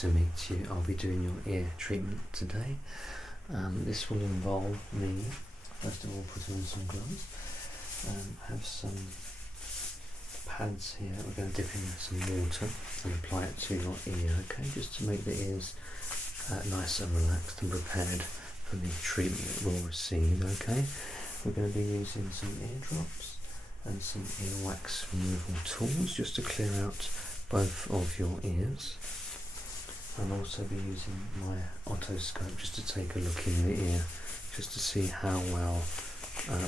to meet you. I'll be doing your ear treatment today. This will involve me, first of all, putting on some gloves. Have some pads here. We're going to dip in some water and apply it to your ear, okay, just to make the ears nice and relaxed and prepared for the treatment that we'll receive, okay. We're going to be using some eardrops and some earwax removal tools just to clear out both of your ears. I'll also be using my otoscope just to take a look in the ear, just to see how well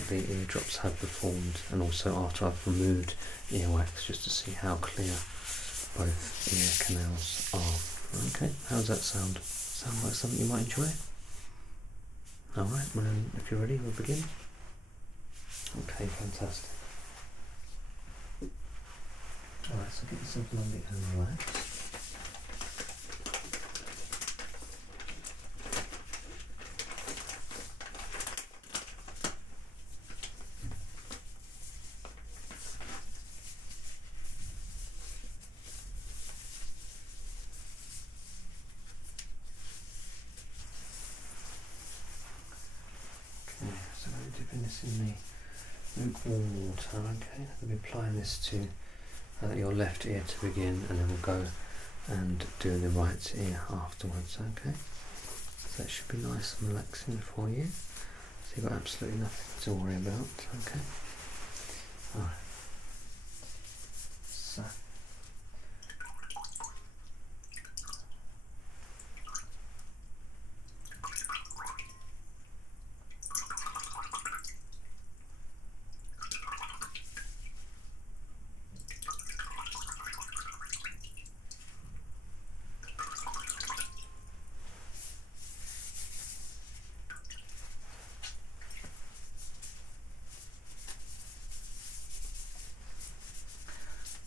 the eardrops have performed, and also after I've removed earwax, just to see how clear both ear canals are. Okay, how does that sound? Sound like something you might enjoy? Alright, well then, if you're ready, we'll begin. Okay, fantastic. Alright, so get yourself lovely and relaxed. Okay, so we're dipping this in the lukewarm water, okay? We'll be applying this to your left ear to begin, and then we'll go and do the right ear afterwards, okay? So that should be nice and relaxing for you. So you've got absolutely nothing to worry about, okay? Alright. So.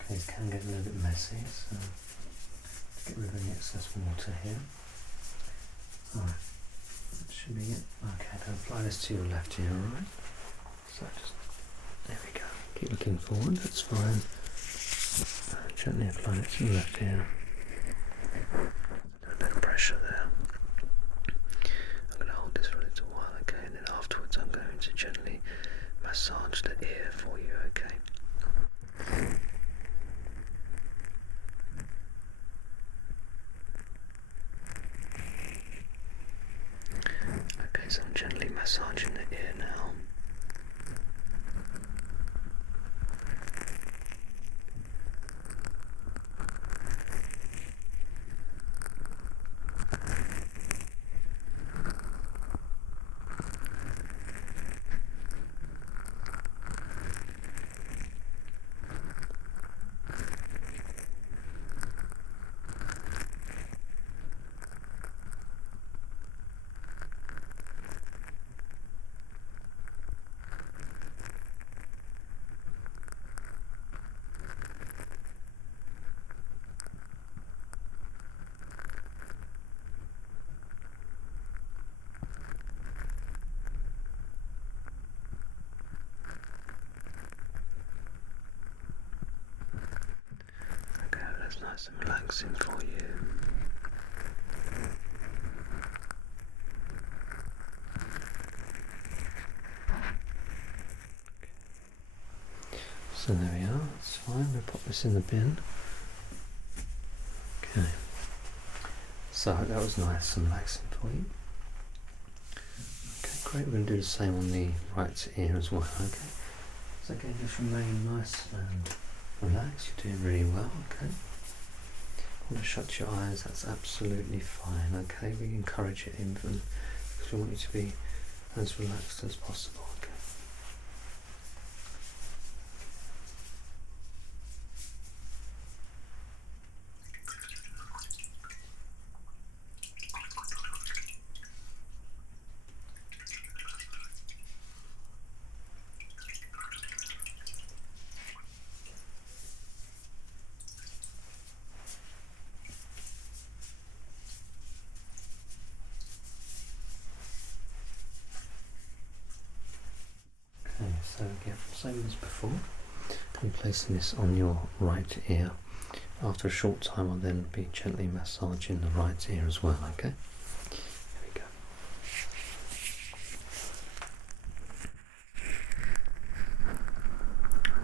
Okay, it can get a little bit messy, so let's get rid of any excess water here. Alright, that should be it. Okay, now apply this to your left ear, alright? So just, there we go. Keep looking forward, that's fine. Gently apply it to your left ear. A bit of pressure there. I'm going to hold this for a little while, okay, and then afterwards I'm going to gently massage the ear for you, okay? Okay, so I'm gently massaging the ear now. That's nice and relaxing for you. So there we are, that's fine, we'll pop this in the bin. Okay, so that was nice and relaxing for you. Okay, great, we're going to do the same on the right ear as well, okay? So again, just remain nice and relaxed, you're doing really well, okay? Want to shut your eyes, that's absolutely fine, okay? We encourage it even because we want you to be as relaxed as possible, okay? So again, same as before, I'm placing this on your right ear After a short time, I'll then be gently massaging the right ear as well, okay? Here we go.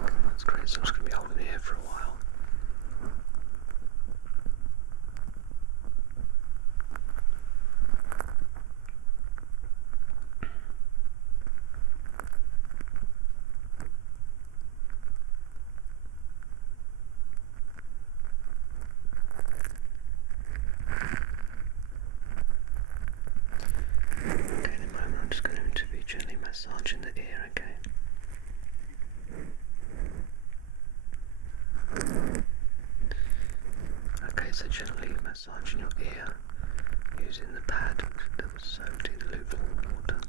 Okay, that's great, so I'm just going to be holding it here for a while. Okay, in a moment I'm just going to be gently massaging the ear, okay? Okay, so gently massaging your ear using the pad that was soaked in lukewarm water.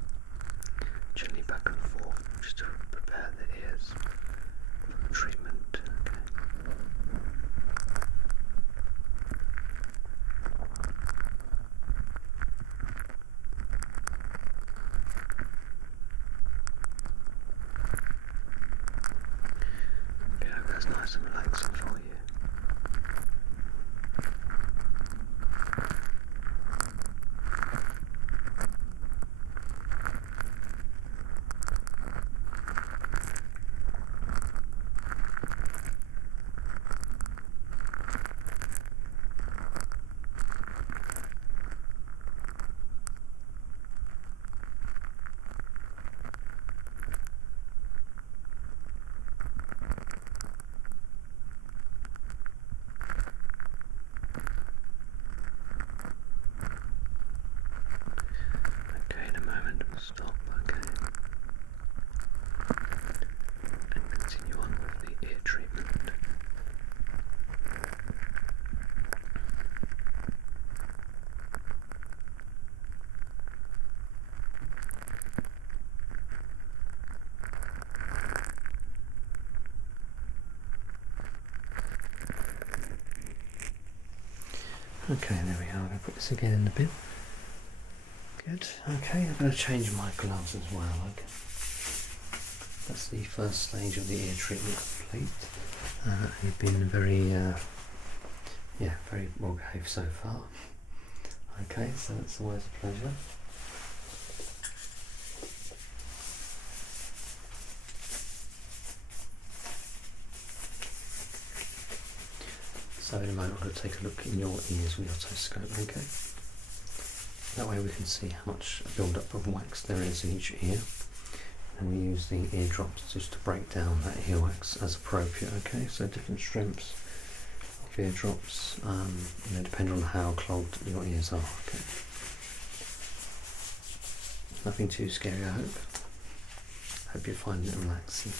Gently back and forth just to prepare the ears for treatment, okay? Okay, I hope that's nice and relaxing for you. Okay, in a moment we'll stop, okay? And continue on with the ear treatment. Okay, there we are. I'm going to put this again in the bin. Good. Okay, I'm going to change my gloves as well. Okay. That's the first stage of the ear treatment complete. You've been very, very well behaved so far. Okay, so that's always a pleasure. So in a moment I'm going to take a look in your ears with your otoscope, okay? That way we can see how much build-up of wax there is in each ear. And we use the ear drops just to break down that earwax as appropriate, okay? So different strengths of ear drops, depending on how clogged your ears are, okay? Nothing too scary, I hope. Hope you're finding it relaxing.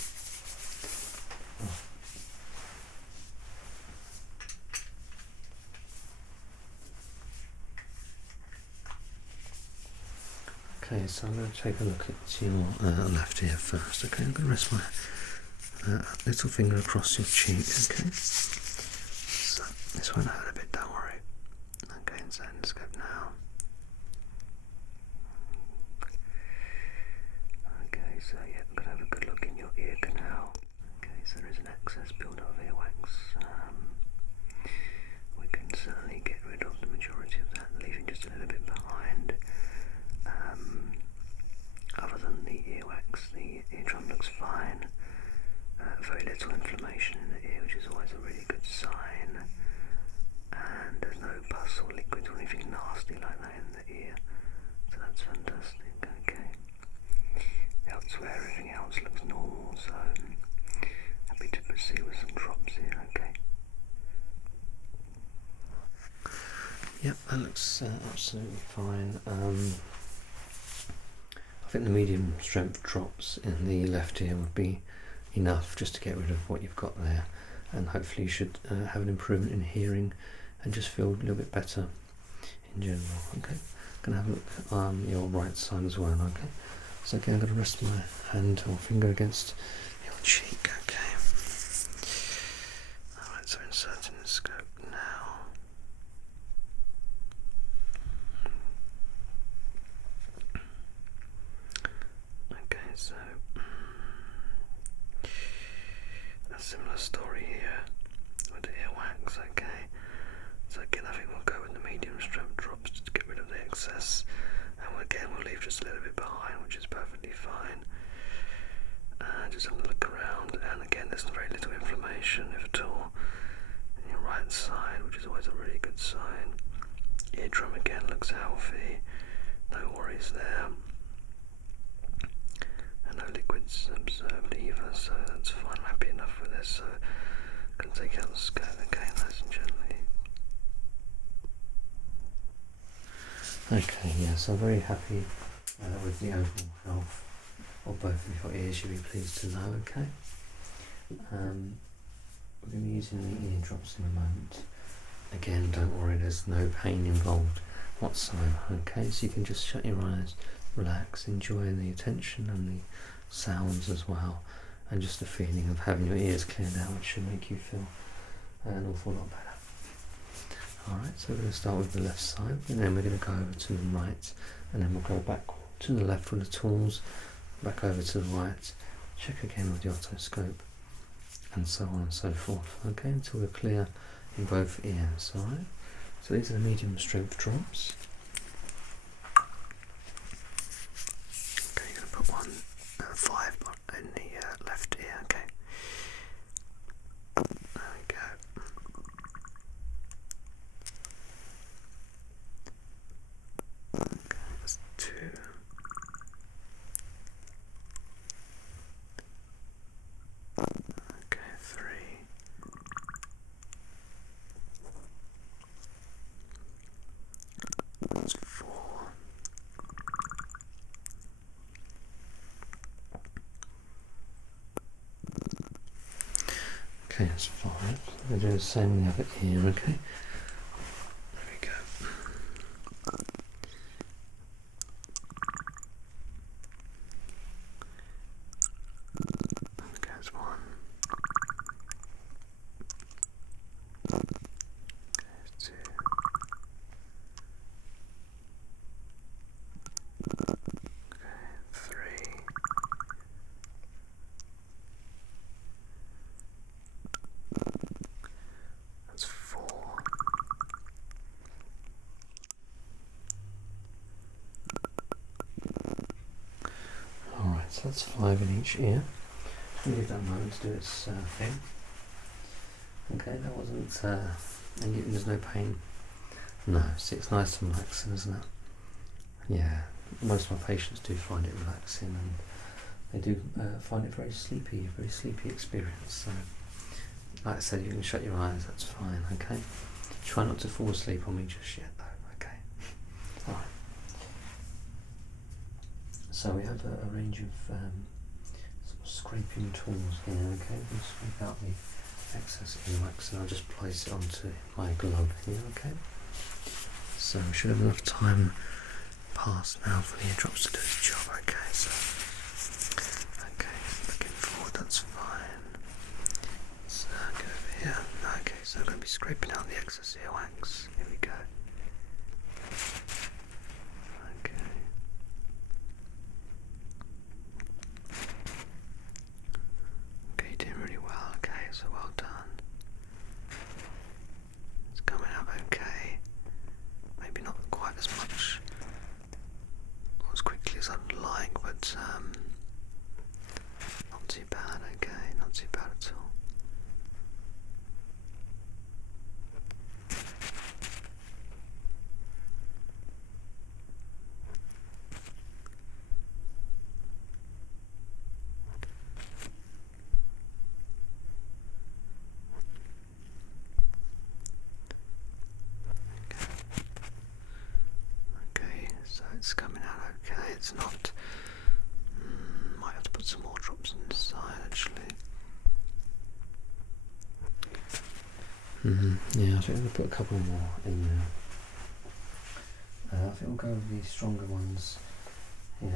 Okay, so I'm going to take a look at your left ear first, okay? I'm going to rest my little finger across your cheek, okay? So this won't hurt a bit, don't worry. Okay, so endoscope now. Okay, so yeah, I'm going to have a good look in your ear canal. Okay, so there is an excess build-up of earwax. We can certainly get rid of the majority of that, leaving just a little bit behind. Other than the earwax, the eardrum looks fine. Very little inflammation in the ear, which is always a really good sign. And there's no pus or liquids or anything nasty like that in the ear, so that's fantastic. Okay. Elsewhere, everything else looks normal, so happy to proceed with some drops here. Okay. Yep, that looks absolutely fine. I think the medium strength drops in the left ear would be enough just to get rid of what you've got there, and hopefully you should have an improvement in hearing and just feel a little bit better in general. Okay, I'm going to have a look on your right side as well. Okay, so again I'm going to rest my hand or finger against your cheek. Okay, alright, so inserting the scope now. Okay, so a similar story here. with the earwax. Okay, so again I think we'll go with the medium strength drops to get rid of the excess, and again we'll leave just a little bit behind, which is perfectly fine. Just have a look around, and again there's very little inflammation, if at all, in your right side, which is always a really good sign. Eardrum again looks healthy, no worries there, and no liquids observed either, so that's fine. I'm happy enough with this, so I can take out the scope, okay, nice and gently. Okay, yes, I'm very happy with the overall health of both of your ears, you'll be pleased to know, okay? We're going to be using the ear drops in a moment. Again, don't worry, there's no pain involved whatsoever, okay? So you can just shut your eyes, relax, enjoy the attention and the sounds as well, and just the feeling of having your ears cleared out, which should make you feel an awful lot better. Alright, so we're going to start with the left side, and then we're going to go over to the right, and then we'll go back to the left with the tools, back over to the right, check again with the otoscope, and so on and so forth, okay, until we're clear in both ears. Alright, so these are the medium strength drops. Okay, you're going to put 5 in the left ear, okay, there we go. Okay, that's 2. Okay, 3. That's 4. Okay, that's 5. We're doing the same with the other ear, okay? There we go. Okay, that's 1. Okay, that's 2. Okay, 3. That's 4. Alright, so that's 5 in each ear. We'll give that a moment to do its thing. Okay, that wasn't, and there's no pain. No, see, it's nice and relaxing, isn't it? Yeah, most of my patients do find it relaxing, and they do find it very sleepy experience. So, like I said, you can shut your eyes, that's fine, okay? Try not to fall asleep on me just yet, though, okay? Alright. So we have a range of sort of scraping tools here, okay? We'll scrape out the excess earwax, and I'll just place it onto my glove here, okay? So we should have enough time passed now for the eardrops to do its job, okay? So, okay, looking forward, that's fine. So get over here. Okay, so I'm going to be scraping out the excess earwax. Here we go. Okay. Okay, you're doing really well, okay, so well done. It's coming out okay. Maybe not quite as much or as quickly as I'd like, but not too bad, okay, not too bad at all. Okay, so it's coming out okay. It's not. Might have to put some more drops on this side actually. Yeah, I think we'll put a couple more in there. I think we'll go with the stronger ones. Yeah,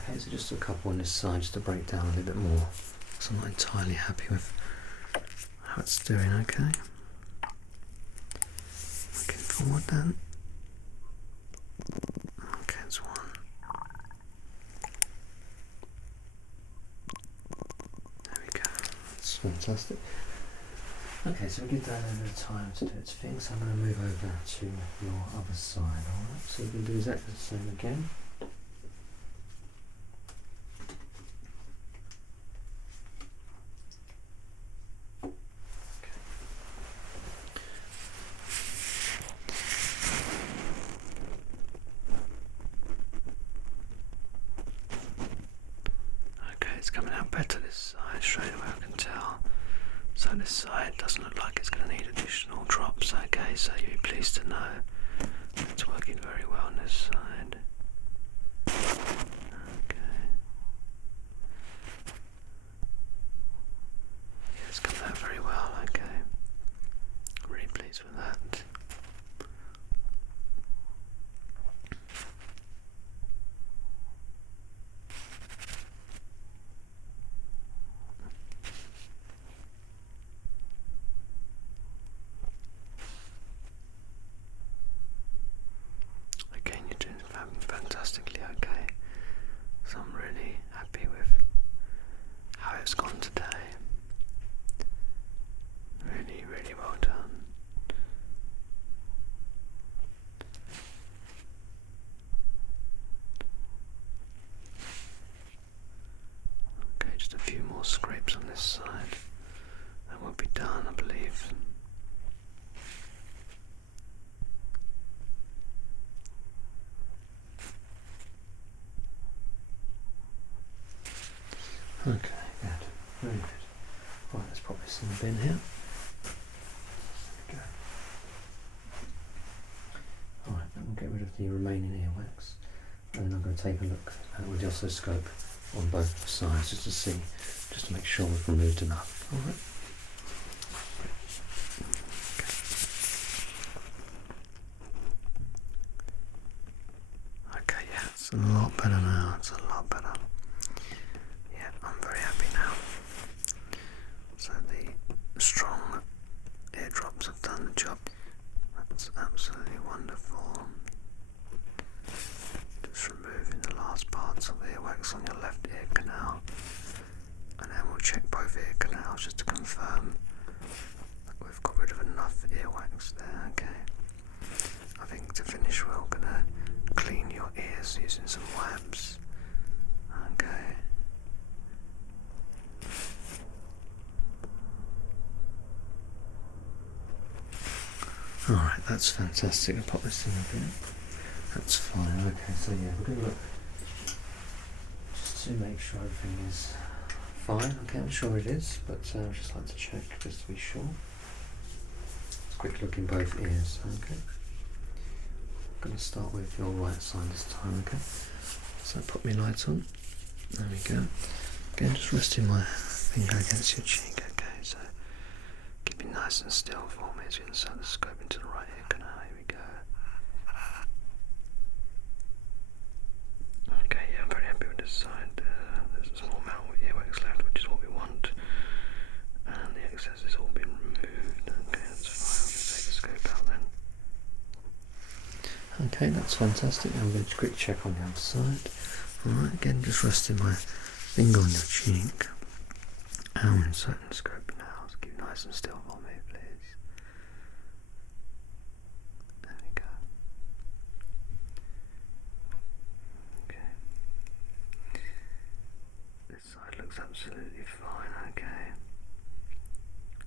okay, so just a couple on this side just to break down a little bit more, because I'm not entirely happy with how it's doing, okay? Looking forward then. Okay, it's 1. There we go. That's fantastic. Okay, so we give that a bit of time to do its thing, so I'm going to move over to your other side, alright? So we can do exactly the same again. Okay, it's coming out better this side, straight away I can tell. So this side doesn't look like it's going to need additional drops, okay, so you'll be pleased to know it's working very well on this side. Okay. Yeah, it's coming out very well, okay. Really pleased with that. Again, you're doing fantastically okay. So I'm really happy with how it's gone today. Really, really well done. Okay, just a few more scrapes on this side and we'll be done, I believe. Okay, good. Very good. Right, let's pop this in the bin here. There we go. Alright, then we'll get rid of the remaining earwax. And then I'm going to take a look with the oscilloscope on both sides just to see, just to make sure we've removed enough. Alright. Okay, yeah, it's a lot better now. It's a lot better. Yeah, I'm very happy now. So the strong eardrops have done the job. That's absolutely wonderful. Just removing the last parts of the earwax on your left ear canal. And then we'll check both ear canals just to confirm that we've got rid of enough earwax there, okay? I think to finish we're going to clean your ears using some wipes. Okay. Alright, that's fantastic. I'll pop this in a bit. That's fine. Okay, so yeah, we're going to look just to make sure everything is fine. Okay, I'm sure it is, but I'd just like to check just to be sure. Let's quick look in both ears. Okay. I'm going to start with your right side this time, okay? So put my light on. There we go. Again, just resting my finger against your cheek, okay? So keep it nice and still for me as we insert the scope into the right ear canal. Here we go. Okay, yeah, I'm very happy with this side. There's a small amount of earwax left, which is what we want. And the excess has all been removed. Okay, that's fine. I'll just take the scope out then. Okay, that's fantastic. I'm going to quick check on the other side. Alright, again, just resting my finger on your cheek. And we're inserting the scope now. So keep it nice and still for me, please. There we go. Okay. This side looks absolutely fine, okay.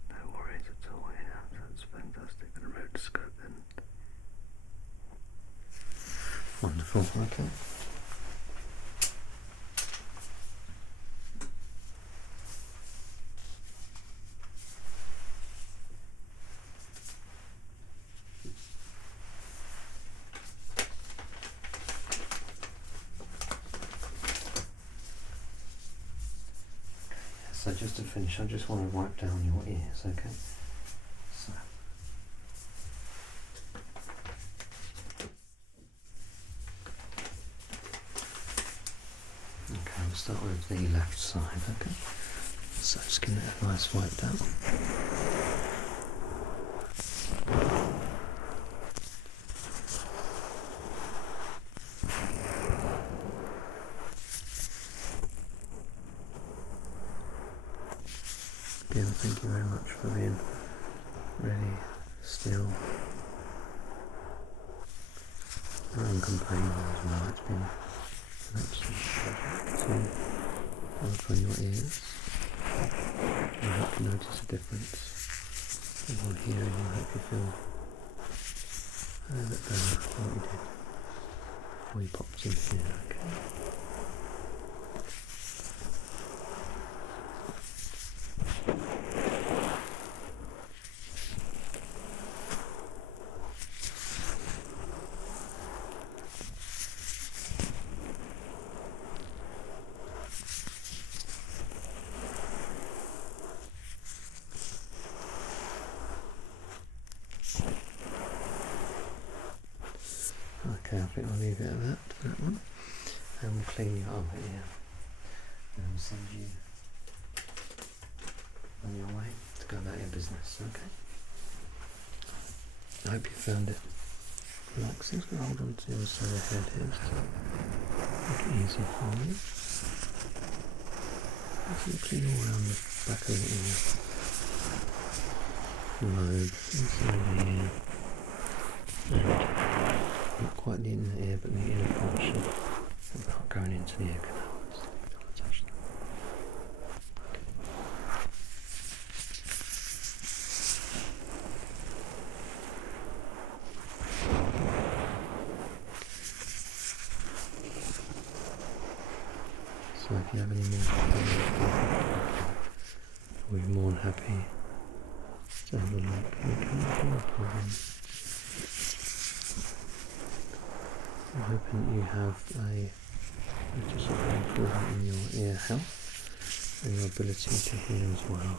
No worries at all here. That's fantastic. I'm going to remove the scope then. Wonderful, okay. So just to finish, I just want to wipe down your ears, okay? So. Okay, we'll start with the left side, okay? So just give it a nice wipe down. Again, thank you very much for being really still and uncomplaining as well. It's been an absolute pleasure to work on your ears. I hope you notice a difference in your hearing. I hope you feel a little bit better than what you did before you popped in here, okay? Okay, I think I'll leave it at that one. And we'll clean your armpit here. And we'll send you on your way to go about your business, okay? I hope you found it relaxing. Just going to hold on to your side of the head here just to make it easy for you. Just clean all around the back of the ear. Lobe, inside the ear. And not quite the inner ear, but the inner portion without going into the ear canal. Just don't touch that. So if you have any more, we'll be more than happy to have a look. No problem. I'm hoping that you have a noticeable improvement in your ear health and your ability to hear as well.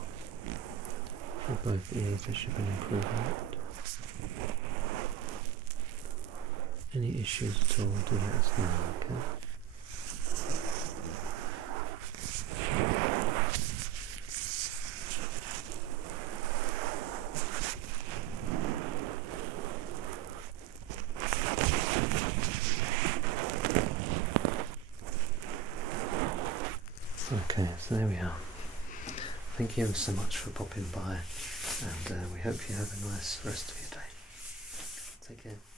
For both ears there should be an improvement. Any issues at all, do let us know, okay? Okay, so there we are. Thank you ever so much for popping by, and we hope you have a nice rest of your day. Take care.